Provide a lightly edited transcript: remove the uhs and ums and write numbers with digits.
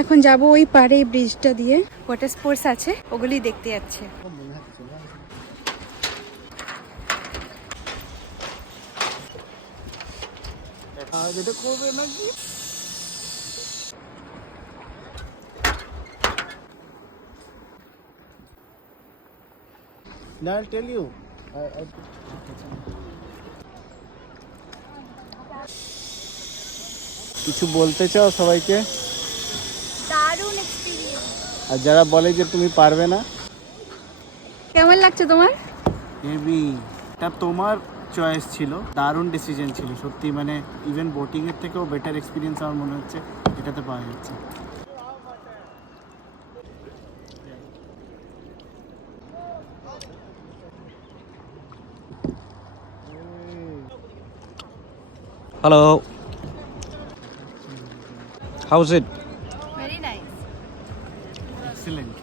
এখন যাব ওই পারে ব্রিজটা দিয়ে, ওয়াটার স্পোর্টস আছে ওগুলি দেখতে যাচ্ছে। I'll tell you. কিছু বলতে চাও সবাইকে? দারুণ এক্সপেরিয়েন্স। আর যারা বলে যে তুমি পারবে না? কেমন লাগছে তোমার? হেভি। এটা তোমার চয়েস ছিল, দারুণ ডিসিশন ছিল সত্যি, মানে ইভেন বোটিং এর থেকেও বেটার এক্সপিরিয়েন্স আমার মনে হচ্ছে এটাতে পাওয়া যাচ্ছে। Hello. How's it? Very nice. Excellent.